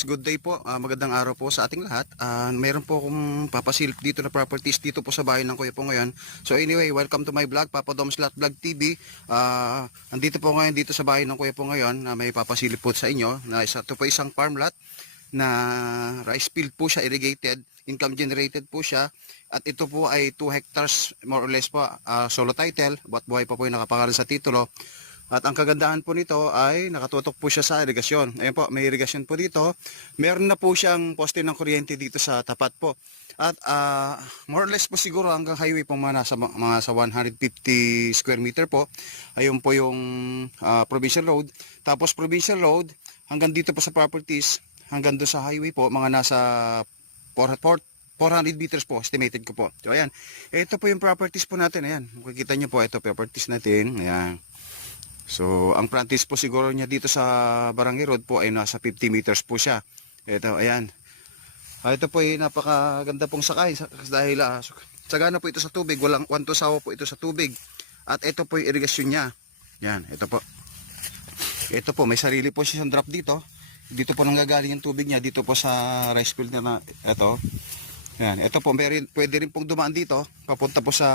Good day po, magandang araw po sa ating lahat. Meron po akong papasilip dito na properties dito po sa bahay ng kuya po ngayon. So anyway, welcome to my vlog, Papa Dom's Lot Vlog TV. Andito po ngayon dito sa bahay ng kuya po ngayon na may papasilip po sa inyo. Ito po isang farm lot na rice field po siya, irrigated, income generated po siya. At ito po ay 2 hectares more or less po, solo title, buhat buhay pa po yung nakapangalan sa titulo. At ang kagandahan po nito ay nakatutok po siya sa irigasyon. Ayan po, may irigasyon po dito. Meron na po siyang poste ng kuryente dito sa tapat po. At more or less po siguro hanggang highway po mga sa 150 square meter po. Ayun po yung provincial road. Tapos provincial road hanggang dito po sa properties, hanggang doon sa highway po, mga nasa 400 meters po, estimated ko po. So ayan, ito po yung properties po natin. Ayan, makikita nyo po, ito properties natin. Ayan. So, ang frontage po siguro niya dito sa Barangay Road po ay nasa 50 meters po siya. Ito, ayan. Ito po ay napakaganda pong sakay dahil sagana po ito sa tubig. Walang sawa po ito sa tubig. At ito po yung irigasyon niya. Yan, ito po. Ito po, may sarili po siya drop dito. Dito po nanggagaling yung tubig niya. Dito po sa rice field na ito. Yan, ito po, pwede rin pong dumaan dito. Papunta po sa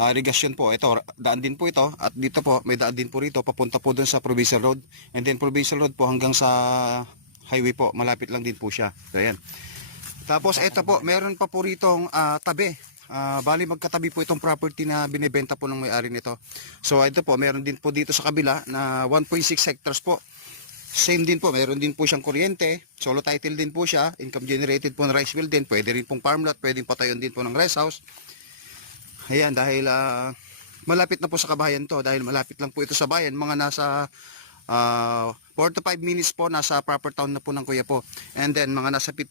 irigasyon po. Ito, daan din po ito. At dito po, may daan din po rito. Papunta po dun sa Provincial Road. And then Provincial Road po hanggang sa highway po. Malapit lang din po siya. So, ayan. Tapos ito po, meron pa po ritong tabi. Bali magkatabi po itong property na binibenta po ng may-ari nito. So ito po, meron din po dito sa kabila na 1.6 hectares po. Same din po, meron din po siyang kuryente. Solo title din po siya. Income generated po ng rice field din. Pwede rin pong farm lot. Pwedeng patayon din po ng rest house. Ayan, dahil malapit na po sa kabahayan to, dahil malapit lang po ito sa bayan, mga nasa 4 to 5 minutes po, nasa proper town na po ng kuya po. And then mga nasa 10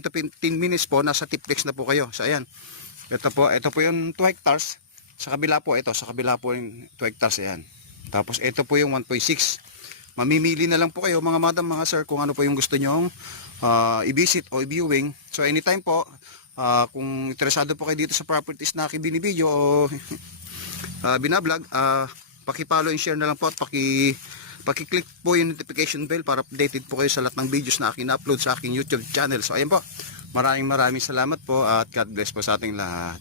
to 15 minutes po, nasa tiplex na po kayo. So ayan, ito po yung 2 hectares, sa kabila po yung 2 hectares, ayan. Tapos ito po yung 1.6. Mamimili na lang po kayo mga madam, mga sir, kung ano po yung gusto nyong i-visit o i-viewing. So anytime po, kung interesado po kayo dito sa properties na aking binibideo o binablog, paki-follow and share na lang po at paki-click po yung notification bell para updated po kayo sa lahat ng videos na aking upload sa aking YouTube channel. So ayan po, maraming salamat po at God bless po sa ating lahat.